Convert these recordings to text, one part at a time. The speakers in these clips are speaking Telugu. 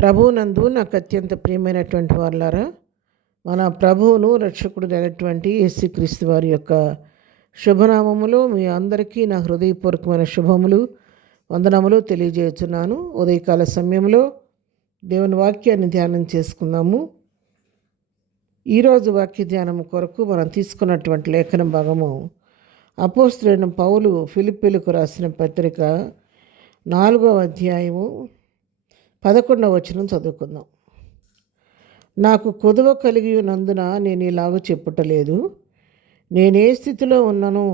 ప్రభువునందు నాకు అత్యంత ప్రియమైనటువంటి వారులారా, మన ప్రభువును రక్షకుడైనటువంటి యేసుక్రీస్తు వారి యొక్క శుభనామములో మీ అందరికీ నా హృదయపూర్వకమైన శుభములు వందనములు తెలియజేస్తున్నాను. ఉదయకాల సమయంలో దేవుని వాక్యాన్ని ధ్యానం చేసుకుందాము. ఈరోజు వాక్య ధ్యానం కొరకు మనం తీసుకున్నటువంటి లేఖన భాగము అపోస్తలుడైన పౌలు ఫిలిప్పీలకు రాసిన పత్రిక 4వ అధ్యాయము 11వ వచనం చదువుకుందాం. నాకు కొదువ కలిగి ఉన్నందున నేను ఇలాగ చెప్పుటలేదు. నేనే స్థితిలో ఉన్నానో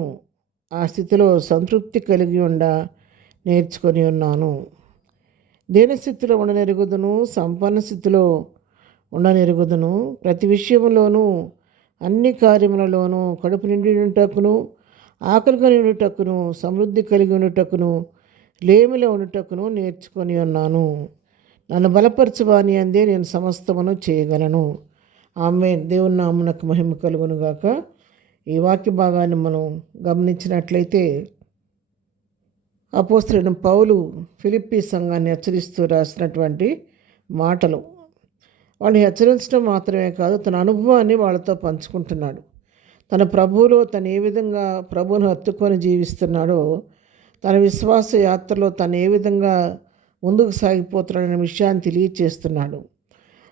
ఆ స్థితిలో సంతృప్తి కలిగి నేర్చుకొని ఉన్నాను. దేని స్థితిలో ఉండనెరుగుదును, సంపన్న స్థితిలో ఉండనెరుగుదును. ప్రతి విషయంలోనూ అన్ని కార్యములలోనూ కడుపు నిండి ఉండుటకును, ఆకలిగా ఉండుటకును, సమృద్ధి కలిగి ఉండుటకును, లేమిలో ఉండుటకును నేర్చుకొని ఉన్నాను. నన్ను బలపరచువాని అందే నేను సమస్తమును చేయగలను. ఆమేన్. దేవుని నామమునకు మహిమ కలుగును గాక. ఈ వాక్య భాగాన్ని మనం గమనించినట్లయితే అపోస్తలుడైన పౌలు ఫిలిప్పీ సంఘాన్ని హెచ్చరిస్తూ రాసినటువంటి మాటలు. వాళ్ళని హెచ్చరించడం మాత్రమే కాదు, తన అనుభవాన్ని వాళ్ళతో పంచుకుంటున్నాడు. తన ప్రభువులో తను ఏ విధంగా ప్రభువును హత్తుకొని జీవిస్తున్నాడో, తన విశ్వాస యాత్రలో తను ఏ విధంగా ముందుకు సాగిపోతున్నాడనే విషయాన్ని తెలియచేస్తున్నాడు.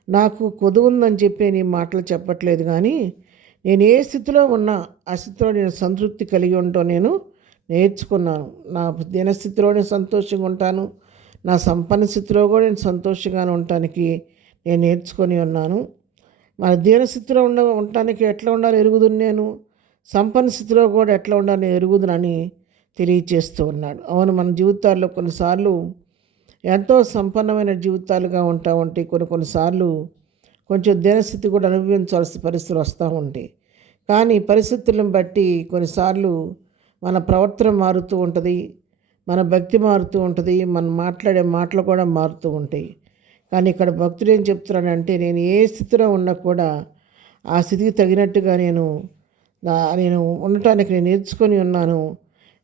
నాకు కొదువు ఉందని చెప్పి నేను ఈ మాటలు చెప్పట్లేదు, కానీ నేను ఏ స్థితిలో ఉన్నా ఆ స్థితిలో నేను సంతృప్తి కలిగి ఉండటం నేను నేర్చుకున్నాను. నా దినస్థితిలో నేను సంతోషంగా ఉంటాను, నా సంపన్న స్థితిలో కూడా నేను సంతోషంగా ఉండటానికి నేను నేర్చుకొని ఉన్నాను. మన దీనస్థితిలో ఉండటానికి ఎట్లా ఉండాలో ఎరుగుదును, నేను సంపన్న స్థితిలో కూడా ఎట్లా ఉండాలో ఎరుగుదునని తెలియచేస్తూ ఉన్నాడు. అవును, మన జీవితాల్లో కొన్నిసార్లు ఎంతో సంపన్నమైన జీవితాలుగా ఉంటే కొన్నిసార్లు కొంచెం దీనస్థితి కూడా అనుభవించాల్సిన పరిస్థితులు వస్తూ ఉంటాయి. కానీ పరిస్థితులను బట్టి కొన్నిసార్లు మన ప్రవర్తన మారుతూ ఉంటుంది, మన భక్తి మారుతూ ఉంటుంది, మనం మాట్లాడే మాటలు కూడా మారుతూ ఉంటాయి. కానీ ఇక్కడ భక్తుడు ఏం చెప్తున్నాడంటే, నేను ఏ స్థితిలో ఉన్నా కూడా ఆ స్థితికి తగినట్టుగా నేను ఉండటానికి నేను నేర్చుకొని ఉన్నాను.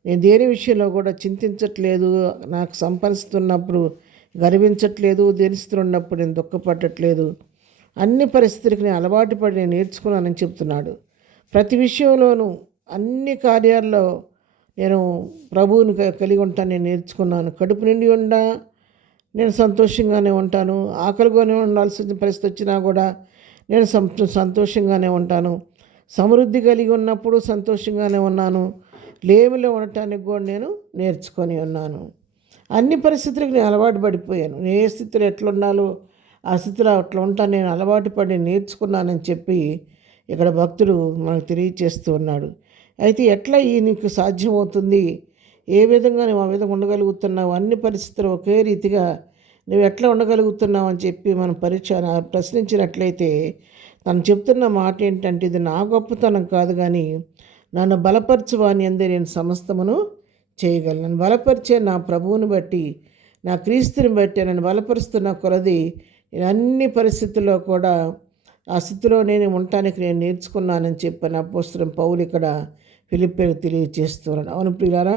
నేను దేని విషయంలో కూడా చింతించట్లేదు, నాకు సంపాదిస్తున్నప్పుడు గర్వించట్లేదు, దేనిస్తున్నప్పుడు ఉన్నప్పుడు నేను దుఃఖపడట్లేదు. అన్ని పరిస్థితులకు నేను అలవాటు పడి నేను నేర్చుకున్నానని చెప్తున్నాడు. ప్రతి విషయంలోనూ అన్ని కార్యాల్లో నేను ప్రభువుని కలిగి ఉంటాను, నేను నేర్చుకున్నాను. కడుపు నిండి నేను సంతోషంగానే ఉంటాను, ఆకలిగానే ఉండాల్సిన పరిస్థితి వచ్చినా కూడా నేను సంతోషంగానే ఉంటాను. సమృద్ధి కలిగి ఉన్నప్పుడు సంతోషంగానే ఉన్నాను, లేమిలో ఉండటానికి కూడా నేను నేర్చుకొని ఉన్నాను. అన్ని పరిస్థితులకు నేను అలవాటు పడిపోయాను. నేను ఏ స్థితిలో ఎట్లా ఉండాలో ఆ స్థితిలో అట్లా ఉంటాను, నేను అలవాటు పడి నేర్చుకున్నానని చెప్పి ఇక్కడ భక్తుడు మనకు తెలియచేస్తూ ఉన్నాడు. అయితే ఎట్లా నీకు సాధ్యమవుతుంది, ఏ విధంగా నువ్వు ఆ విధంగా ఉండగలుగుతున్నావు, అన్ని పరిస్థితులు ఒకే రీతిగా నువ్వు ఎట్లా ఉండగలుగుతున్నావు అని చెప్పి మనం ప్రశ్నించినట్లయితే తను చెప్తున్న మాట ఏంటంటే, ఇది నా గొప్పతనం కాదు, కానీ నన్ను బలపరచువాని అందే నేను సమస్తమును చేయగలను. నన్ను బలపరిచే నా ప్రభువుని బట్టి, నా క్రీస్తుని బట్టి నన్ను బలపరుస్తున్న కొలది నేను అన్ని పరిస్థితుల్లో కూడా ఆ స్థితిలో నేను ఉండటానికి నేను నేర్చుకున్నానని చెప్పిన అపోస్తలుడైన పౌలు ఇక్కడ ఫిలిప్పీలకు తెలియజేస్తున్నాడు. అవును ప్రియులారా,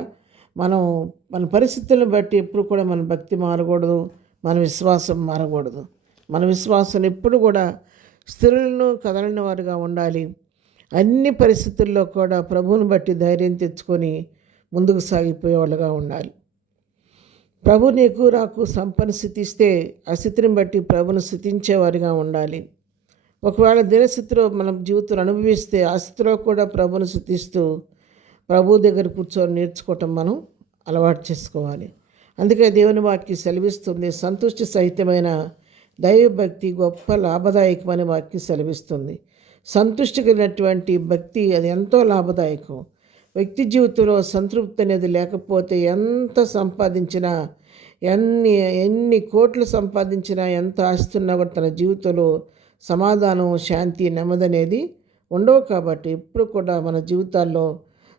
మన పరిస్థితులను బట్టి ఎప్పుడు కూడా మన భక్తి మారకూడదు, మన విశ్వాసం మారకూడదు. మన విశ్వాసం ఎప్పుడు కూడా స్థిరులను కదలని వారుగా ఉండాలి. అన్ని పరిస్థితుల్లో కూడా ప్రభువుని బట్టి ధైర్యం తెచ్చుకొని ముందుకు సాగిపోయే వాళ్ళుగా ఉండాలి. ప్రభు నీకు నాకు సంపన్న స్థితి ఇస్తే ఆ స్థితిని బట్టి ప్రభుని స్థుతించేవారిగా ఉండాలి. ఒకవేళ దినస్థితిలో మనం జీవితం అనుభవిస్తే ఆ స్థితిలో కూడా ప్రభుని స్థుతిస్తూ ప్రభు దగ్గర కూర్చొని నేర్చుకోవటం మనం అలవాటు చేసుకోవాలి. అందుకే దేవుని వాక్యం సెలవిస్తుంది, సంతుష్టి సహితమైన దైవభక్తి గొప్ప లాభదాయకమని వాక్యం సెలవిస్తుంది. సంతృష్టి కలిగినటువంటి భక్తి అది ఎంతో లాభదాయకం. వ్యక్తి జీవితంలో సంతృప్తి అనేది లేకపోతే ఎంత సంపాదించినా, ఎన్ని కోట్లు సంపాదించినా, ఎంత ఆస్తున్నా కూడా తన జీవితంలో సమాధానం, శాంతి, నెమ్మది అనేది ఉండవు. కాబట్టి ఎప్పుడు కూడా మన జీవితాల్లో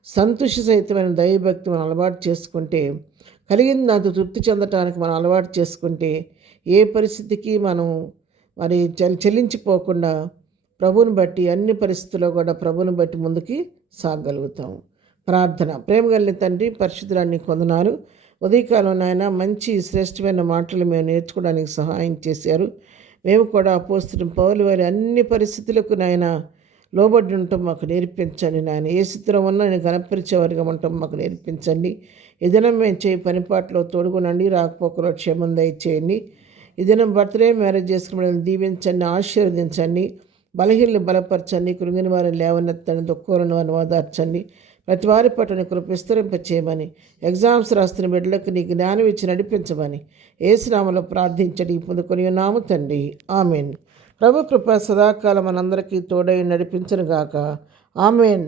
సంతృష్టి సహితమైన దైవభక్తి మనం అలవాటు చేసుకుంటే, కలిగింది దాంతో తృప్తి చెందటానికి మనం అలవాటు చేసుకుంటే, ఏ పరిస్థితికి మనం చెల్లించిపోకుండా ప్రభువుని బట్టి అన్ని పరిస్థితుల్లో కూడా ప్రభువుని బట్టి ముందుకి సాగగలుగుతాం. ప్రార్థన. ప్రేమ కలిగిన తండ్రి, పరిశుద్ధుడా నీకు వందనాలు. ఉదయకాలం నాయన మంచి శ్రేష్టమైన మాటలు మేము నేర్చుకోవడానికి సహాయం చేశారు. మేము కూడా అపోస్తలుడైన పౌలు వారి అన్ని పరిస్థితులకు నాయన లోబడి ఉండటం మాకు నేర్పించండి నాయన. ఏ స్థితిలో ఉన్నా నేను కనపరిచేవారిగా ఉండటం మాకు నేర్పించండి. ఈ దినం మేము చేయి పనిపాట్లో తోడుగునండి, రాకపోకలో క్షేమం దయచేయండి. ఈ దినం బర్త్డే మ్యారేజ్ చేసుకుని దీవించండి, ఆశీర్వదించండి. బలహీనలు బలపరచండి, కృంగిన వారిని లేవనెత్తండి, దుఃఖాలను వారిని ఓదార్చండి. ప్రతి వారి పట్ల నీ కృప విస్తరింపచేయమని, ఎగ్జామ్స్ రాస్తున్న బిడ్డలకు నీ జ్ఞానం ఇచ్చి నడిపించమని యేసు నామములో ప్రార్థించడి పొందుకొని ఉన్నాము తండ్రి, ఆమెన్. ప్రభు కృప సదాకాలం మనందరికీ తోడై నడిపించును గాక, ఆమెన్.